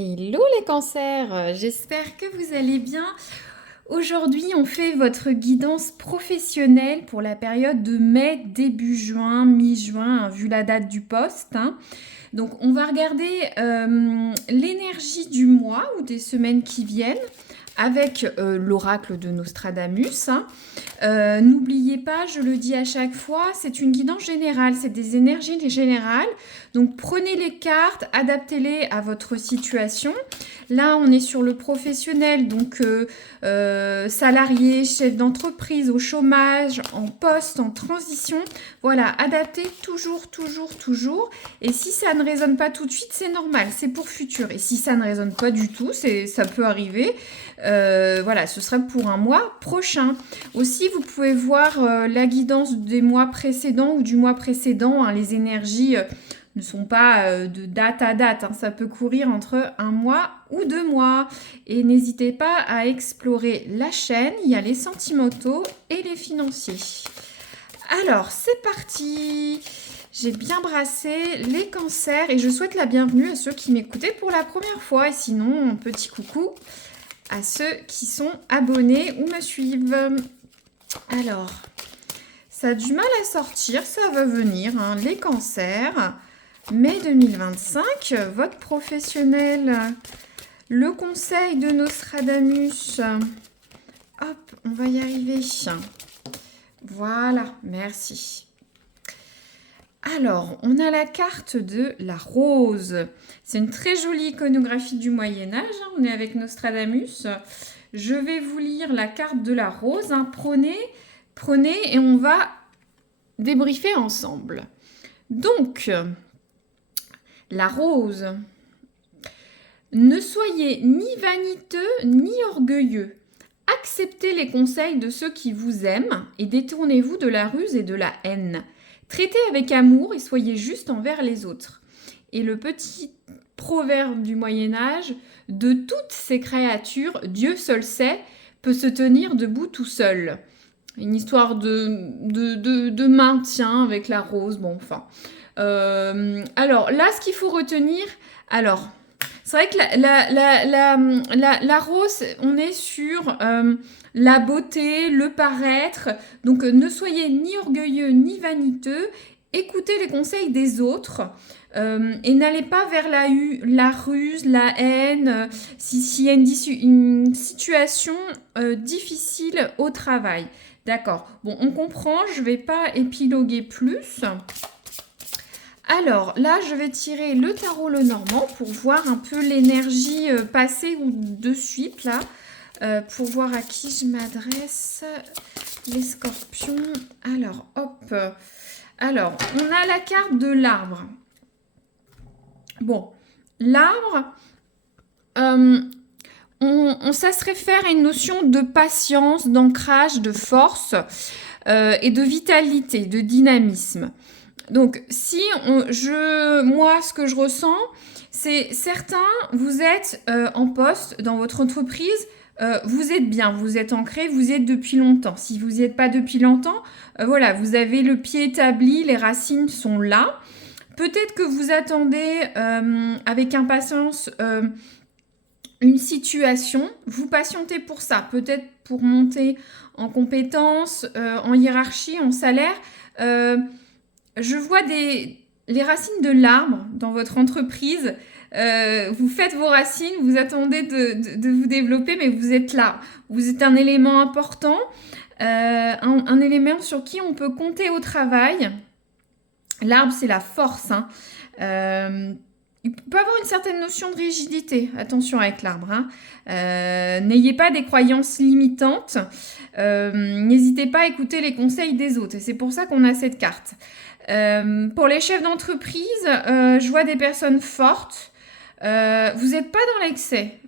Hello les cancers, j'espère que vous allez bien. Aujourd'hui, on fait votre guidance professionnelle pour la période de mai, début juin, mi-juin, hein, vu la date du poste, hein. Donc, on va regarder l'énergie du mois ou des semaines qui viennent avec l'oracle de Nostradamus, hein. N'oubliez pas, je le dis à chaque fois, c'est une guidance générale, c'est des énergies générales. Donc prenez les cartes, adaptez-les à votre situation. Là, on est sur le professionnel, donc salarié, chef d'entreprise, au chômage, en poste, en transition. Voilà, adaptez toujours, toujours, toujours. Et si ça ne résonne pas tout de suite, c'est normal, c'est pour futur. Et si ça ne résonne pas du tout, ça peut arriver. Voilà, ce sera pour un mois prochain. Aussi, vous pouvez voir la guidance des mois précédents ou du mois précédent, hein, les énergies ne sont pas de date à date, hein. Ça peut courir entre un mois ou 2 mois. Et n'hésitez pas à explorer la chaîne, il y a les sentimentaux et les financiers. Alors, c'est parti. J'ai bien brassé les cancers et je souhaite la bienvenue à ceux qui m'écoutaient pour la première fois. Et sinon, un petit coucou à ceux qui sont abonnés ou me suivent. Alors, ça a du mal à sortir, ça va venir, hein, les cancers. Mai 2025, votre professionnel, le conseil de Nostradamus. Hop, on va y arriver. Voilà, merci. Alors, on a la carte de la rose. C'est une très jolie iconographie du Moyen-Âge, hein. On est avec Nostradamus. Je vais vous lire la carte de la rose, hein. Prenez et on va débriefer ensemble. Donc, la rose. Ne soyez ni vaniteux ni orgueilleux. Acceptez les conseils de ceux qui vous aiment et détournez-vous de la ruse et de la haine. Traitez avec amour et soyez juste envers les autres. Et le petit proverbe du Moyen-Âge, de toutes ces créatures, Dieu seul sait, peut se tenir debout tout seul. Une histoire de maintien avec la rose, bon, enfin. Alors, là, ce qu'il faut retenir, alors, c'est vrai que la rose, on est sur la beauté, le paraître. Donc, ne soyez ni orgueilleux ni vaniteux. Écoutez les conseils des autres et n'allez pas vers la ruse, la haine, s'il y a une situation difficile au travail. D'accord. Bon, on comprend, je ne vais pas épiloguer plus. Alors, là, je vais tirer le tarot Lenormand pour voir un peu l'énergie passée ou de suite, là, pour voir à qui je m'adresse. Les scorpions. Alors, hop. Alors, on a la carte de l'arbre. Bon, l'arbre, ça se réfère à une notion de patience, d'ancrage, de force et de vitalité, de dynamisme. Donc, moi, ce que je ressens, c'est certains, vous êtes en poste dans votre entreprise, vous êtes bien, vous êtes ancré, vous y êtes depuis longtemps. Si vous n'y êtes pas depuis longtemps, voilà, vous avez le pied établi, les racines sont là. Peut-être que vous attendez avec impatience une situation, vous patientez pour ça, peut-être pour monter en compétences, en hiérarchie, en salaire. Je vois les racines de l'arbre dans votre entreprise. Vous faites vos racines, vous attendez de vous développer, mais vous êtes là. Vous êtes un élément important, un élément sur qui on peut compter au travail. L'arbre, c'est la force, hein. Il peut avoir une certaine notion de rigidité. Attention avec l'arbre, hein. N'ayez pas des croyances limitantes. N'hésitez pas à écouter les conseils des autres. Et c'est pour ça qu'on a cette carte. Pour les chefs d'entreprise, je vois des personnes fortes. Vous n'êtes pas dans l'excès.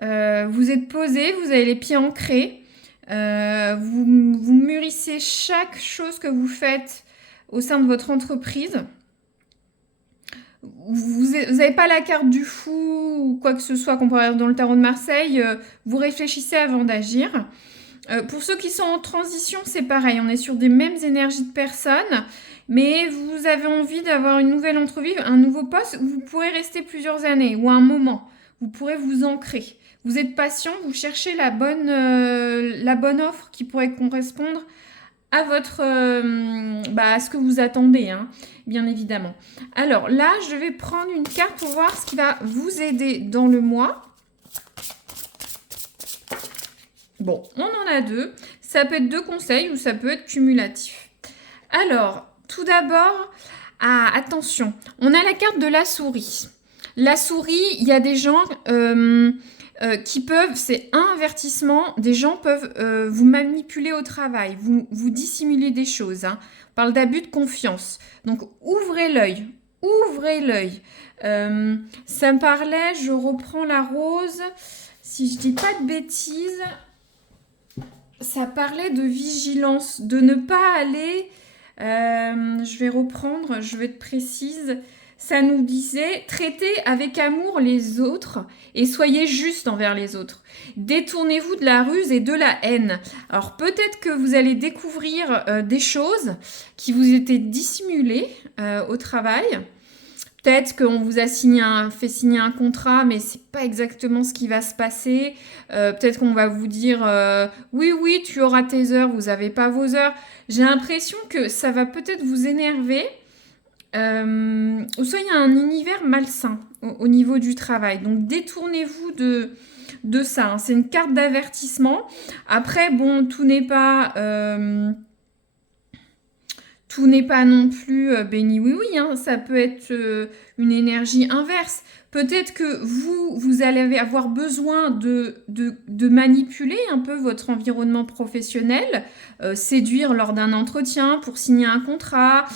Vous êtes posé, vous avez les pieds ancrés. Vous mûrissez chaque chose que vous faites au sein de votre entreprise. Vous n'avez pas la carte du fou ou quoi que ce soit qu'on pourrait avoir dans le tarot de Marseille. Vous réfléchissez avant d'agir. Pour ceux qui sont en transition, c'est pareil. On est sur des mêmes énergies de personnes. Mais vous avez envie d'avoir une nouvelle entrevue, un nouveau poste où vous pourrez rester plusieurs années ou un moment. vous pourrez vous ancrer. Vous êtes patient, vous cherchez la bonne offre qui pourrait correspondre à à ce que vous attendez, hein, bien évidemment. Alors là, je vais prendre une carte pour voir ce qui va vous aider dans le mois. Bon, on en a 2. Ça peut être 2 conseils ou ça peut être cumulatif. Alors, tout d'abord, attention, on a la carte de la souris. La souris, il y a des gens qui peuvent, c'est un avertissement, des gens peuvent vous manipuler au travail, vous dissimuler des choses. Hein. On parle d'abus de confiance. Donc, ouvrez l'œil. Ouvrez l'œil. Ça me parlait, je reprends la rose. Si je dis pas de bêtises, ça parlait de vigilance, de ne pas aller... je vais reprendre, je vais être précise. Ça nous disait, traitez avec amour les autres et soyez juste envers les autres. Détournez-vous de la ruse et de la haine. Alors peut-être que vous allez découvrir des choses qui vous étaient dissimulées au travail. Peut-être qu'on vous a fait signer un contrat, mais c'est pas exactement ce qui va se passer. Peut-être qu'on va vous dire oui, tu auras tes heures, vous n'avez pas vos heures. J'ai l'impression que ça va peut-être vous énerver. Ou soit il y a un univers malsain au niveau du travail. Donc détournez-vous de ça. Hein. C'est une carte d'avertissement. Après, bon, tout n'est pas non plus béni oui, hein. Ça peut être une énergie inverse. Peut-être que vous allez avoir besoin de manipuler un peu votre environnement professionnel, séduire lors d'un entretien pour signer un contrat,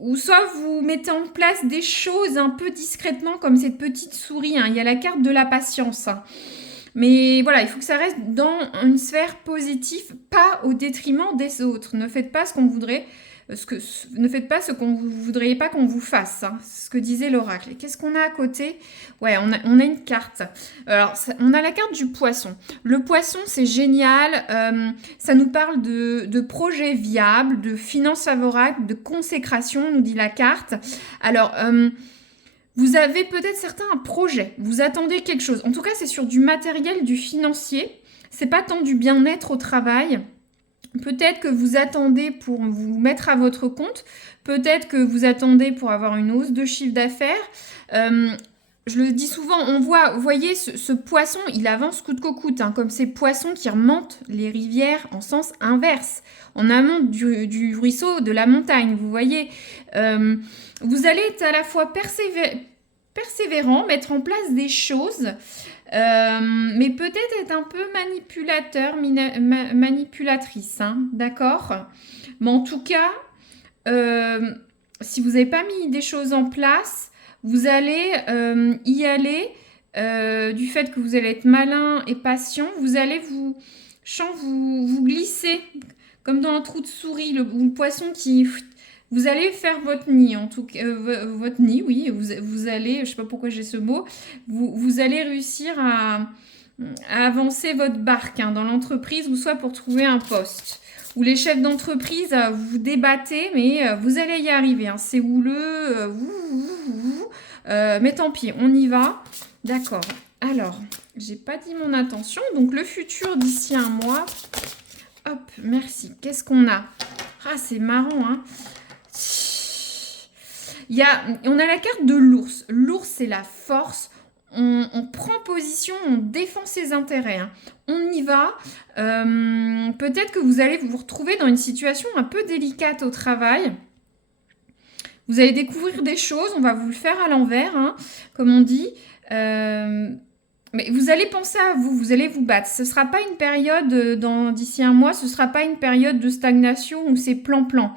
ou soit vous mettez en place des choses un peu discrètement comme cette petite souris. Hein. Il y a la carte de la patience. Hein. Mais voilà, il faut que ça reste dans une sphère positive, pas au détriment des autres. Ne faites pas ce qu'on voudrait, ne faites pas ce qu'on vous voudriez pas qu'on vous fasse. Hein, c'est ce que disait l'oracle. Et qu'est-ce qu'on a à côté? Ouais, on a une carte. Alors, on a la carte du poisson. Le poisson, c'est génial. Ça nous parle de projets viables, de finances favorables, de consécration, nous dit la carte. Alors, vous avez peut-être certains un projet, vous attendez quelque chose. En tout cas, c'est sur du matériel, du financier. C'est pas tant du bien-être au travail. Peut-être que vous attendez pour vous mettre à votre compte. Peut-être que vous attendez pour avoir une hausse de chiffre d'affaires. Je le dis souvent, vous voyez, ce poisson, il avance coûte que coûte, hein, comme ces poissons qui remontent les rivières en sens inverse, en amont du ruisseau, de la montagne, vous voyez. Vous allez être à la fois persévérant, mettre en place des choses, mais peut-être être un peu manipulateur, manipulatrice, hein, d'accord? Mais en tout cas, si vous n'avez pas mis des choses en place, vous allez y aller, du fait que vous allez être malin et patient, vous allez vous glisser, comme dans un trou de souris, ou le poisson qui... Vous allez faire votre nid, en tout cas, votre nid, oui, vous allez, je ne sais pas pourquoi j'ai ce mot, vous allez réussir à avancer votre barque, hein, dans l'entreprise, ou soit pour trouver un poste. Ou les chefs d'entreprise, vous vous débattez, mais vous allez y arriver. Hein, c'est houleux, mais tant pis, on y va. D'accord. Alors, j'ai pas dit mon intention, donc le futur d'ici un mois. Hop, merci. Qu'est-ce qu'on a? Ah, c'est marrant, hein. On a la carte de l'ours. L'ours, c'est la force. On prend position, on défend ses intérêts. Hein. On y va. Peut-être que vous allez vous retrouver dans une situation un peu délicate au travail. Vous allez découvrir des choses. On va vous le faire à l'envers, hein, comme on dit. Mais vous allez penser à vous, vous allez vous battre. Ce ne sera pas une période, d'ici un mois, ce ne sera pas une période de stagnation où c'est plan-plan.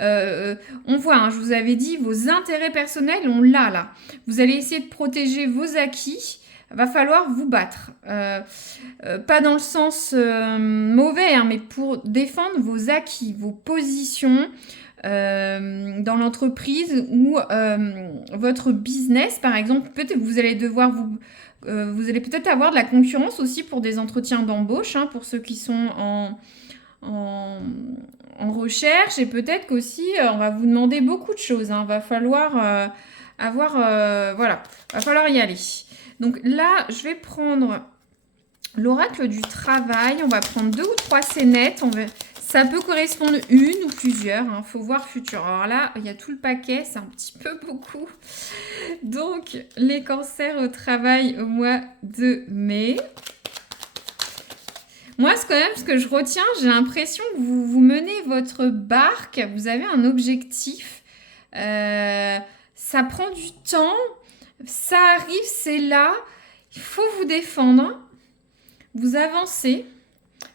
On voit, hein, je vous avais dit, vos intérêts personnels, on l'a là. Vous allez essayer de protéger vos acquis. Il va falloir vous battre. Pas dans le sens mauvais, hein, mais pour défendre vos acquis, vos positions dans l'entreprise ou votre business, par exemple. Peut-être que vous allez devoir vous allez peut-être avoir de la concurrence aussi pour des entretiens d'embauche, hein, pour ceux qui sont en recherche. Et peut-être qu'aussi, on va vous demander beaucoup de choses. Hein. Va falloir va falloir y aller. Donc là, je vais prendre l'oracle du travail. On va prendre 2 ou 3 scénettes. Ça peut correspondre une ou plusieurs. Il faut voir futur. Alors là, il y a tout le paquet. C'est un petit peu beaucoup. Donc, les cancers au travail au mois de mai. Moi, c'est quand même ce que je retiens. J'ai l'impression que vous menez votre barque. Vous avez un objectif. Ça prend du temps. Ça arrive, c'est là. Il faut vous défendre. Vous avancez.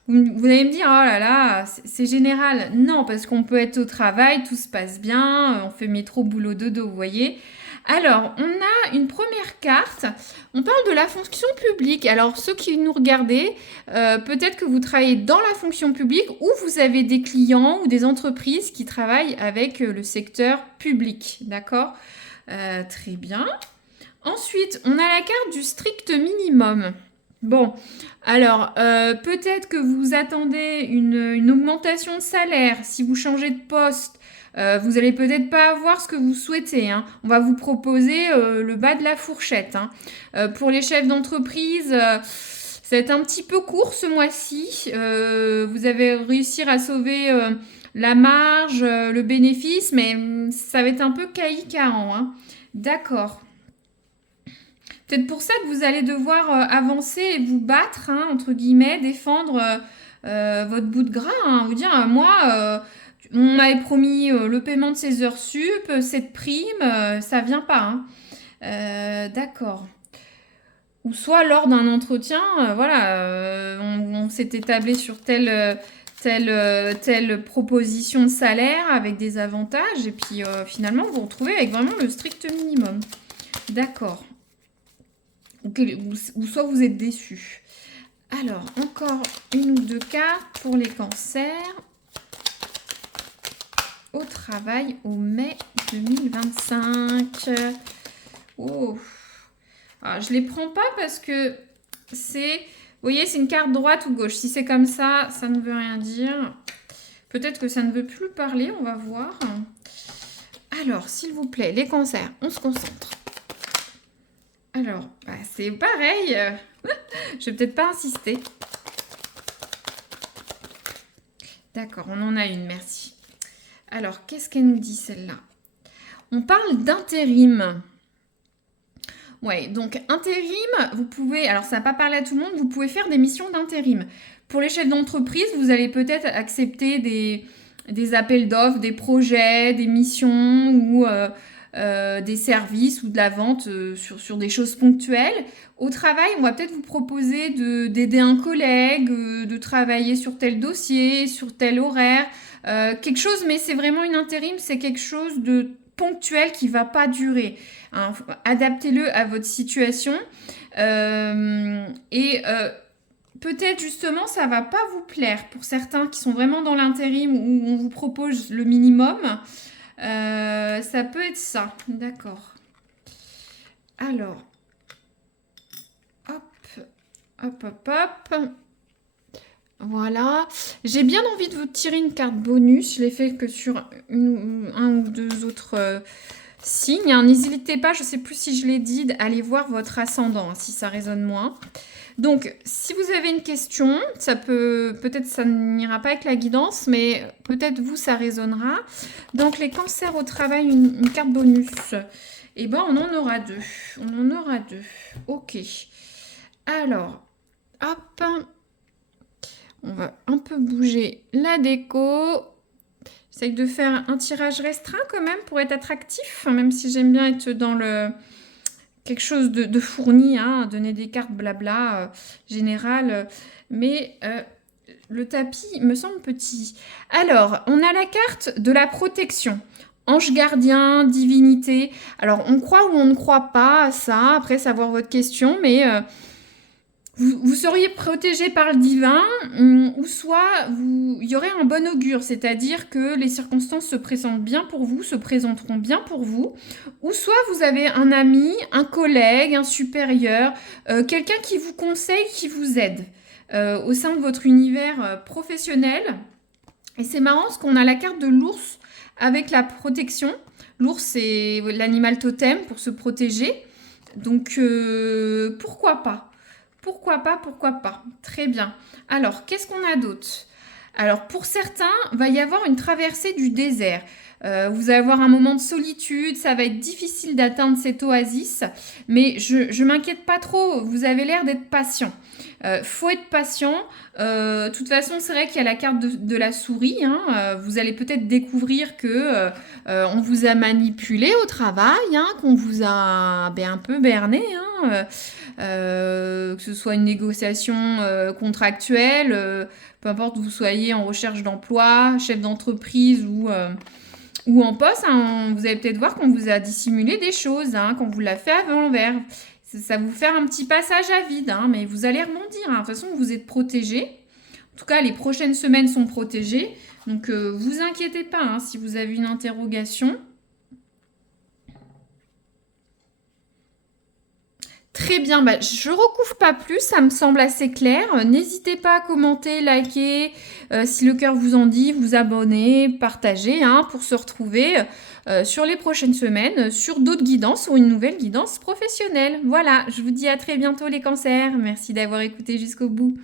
Vous allez me dire, oh là là, c'est général. Non, parce qu'on peut être au travail, tout se passe bien. On fait métro, boulot, dodo, vous voyez. Alors, on a une première carte. On parle de la fonction publique. Alors, ceux qui nous regardez, peut-être que vous travaillez dans la fonction publique ou vous avez des clients ou des entreprises qui travaillent avec le secteur public. D'accord? Très bien. Ensuite, on a la carte du strict minimum. Bon, alors, peut-être que vous attendez une augmentation de salaire si vous changez de poste. Vous n'allez peut-être pas avoir ce que vous souhaitez. Hein. On va vous proposer le bas de la fourchette. Hein. Pour les chefs d'entreprise, ça va être un petit peu court ce mois-ci. Vous avez réussi à sauver la marge, le bénéfice, mais ça va être un peu caïcarant. Hein. D'accord. Peut-être pour ça que vous allez devoir avancer et vous battre, hein, entre guillemets, défendre votre bout de gras. Hein. Vous dire, moi... on m'avait promis le paiement de ces heures sup, cette prime, ça vient pas. Hein. D'accord. Ou soit lors d'un entretien, voilà, on s'est établi sur telle proposition de salaire avec des avantages et puis finalement vous vous retrouvez avec vraiment le strict minimum. D'accord. Ou soit vous êtes déçu. Alors, encore une ou deux cartes pour les cancers. Au travail au mai 2025. Oh. Alors, je ne les prends pas parce que c'est... Vous voyez, c'est une carte droite ou gauche. Si c'est comme ça, ça ne veut rien dire. Peut-être que ça ne veut plus parler, on va voir. Alors, s'il vous plaît, les cancers, on se concentre. Alors, bah, c'est pareil. Je vais peut-être pas insister. D'accord, on en a une, merci. Alors, qu'est-ce qu'elle nous dit, celle-là? On parle d'intérim. Ouais, donc intérim, vous pouvez... Alors, ça n'a pas parlé à tout le monde, vous pouvez faire des missions d'intérim. Pour les chefs d'entreprise, vous allez peut-être accepter des appels d'offres, des projets, des missions ou des services ou de la vente sur des choses ponctuelles. Au travail, on va peut-être vous proposer d'aider un collègue, de travailler sur tel dossier, sur tel horaire, quelque chose, mais c'est vraiment une intérim, c'est quelque chose de ponctuel qui ne va pas durer. Hein. Adaptez-le à votre situation peut-être justement ça ne va pas vous plaire pour certains qui sont vraiment dans l'intérim où on vous propose le minimum. Ça peut être ça, d'accord. Alors, hop. Voilà. J'ai bien envie de vous tirer une carte bonus. Je l'ai fait que sur un ou deux autres signes. Hein. N'hésitez pas, je ne sais plus si je l'ai dit, d'aller voir votre ascendant, hein, si ça résonne moins. Donc, si vous avez une question, ça peut-être ça n'ira pas avec la guidance, mais peut-être vous, ça résonnera. Donc, les cancers au travail, une carte bonus. Eh bien, on en aura deux. Ok. Alors, hop. On va un peu bouger la déco. J'essaie de faire un tirage restreint quand même pour être attractif, même si j'aime bien être dans quelque chose de fourni, hein, donner des cartes blabla générales. Mais le tapis me semble petit. Alors, on a la carte de la protection. Ange gardien, divinité. Alors, on croit ou on ne croit pas à ça. Après, savoir votre question, mais... Vous seriez protégé par le divin, ou soit il y aurait un bon augure, c'est-à-dire que les circonstances se présenteront bien pour vous, ou soit vous avez un ami, un collègue, un supérieur, quelqu'un qui vous conseille, qui vous aide au sein de votre univers professionnel. Et c'est marrant parce qu'on a la carte de l'ours avec la protection. L'ours, c'est l'animal totem pour se protéger. Donc, pourquoi pas? Pourquoi pas? Pourquoi pas? Très bien. Alors, qu'est-ce qu'on a d'autre? Alors, pour certains, va y avoir une traversée du désert. Vous allez avoir un moment de solitude, ça va être difficile d'atteindre cette oasis, mais je m'inquiète pas trop, vous avez l'air d'être patient. Faut être patient. De toute façon, c'est vrai qu'il y a la carte de la souris, hein. Vous allez peut-être découvrir que on vous a manipulé au travail, hein, qu'on vous a un peu berné, hein, que ce soit une négociation contractuelle, peu importe que vous soyez en recherche d'emploi, chef d'entreprise ou en poste, hein, vous allez peut-être voir qu'on vous a dissimulé des choses, hein, qu'on vous l'a fait à l'envers. Ça va vous faire un petit passage à vide, hein, mais vous allez rebondir, hein. De toute façon, vous êtes protégé. En tout cas, les prochaines semaines sont protégées. Donc, vous inquiétez pas, hein, si vous avez une interrogation. Très bien, bah, je recouvre pas plus, ça me semble assez clair. N'hésitez pas à commenter, liker, si le cœur vous en dit, vous abonner, partager, hein, pour se retrouver sur les prochaines semaines, sur d'autres guidances ou une nouvelle guidance professionnelle. Voilà, je vous dis à très bientôt les cancers. Merci d'avoir écouté jusqu'au bout.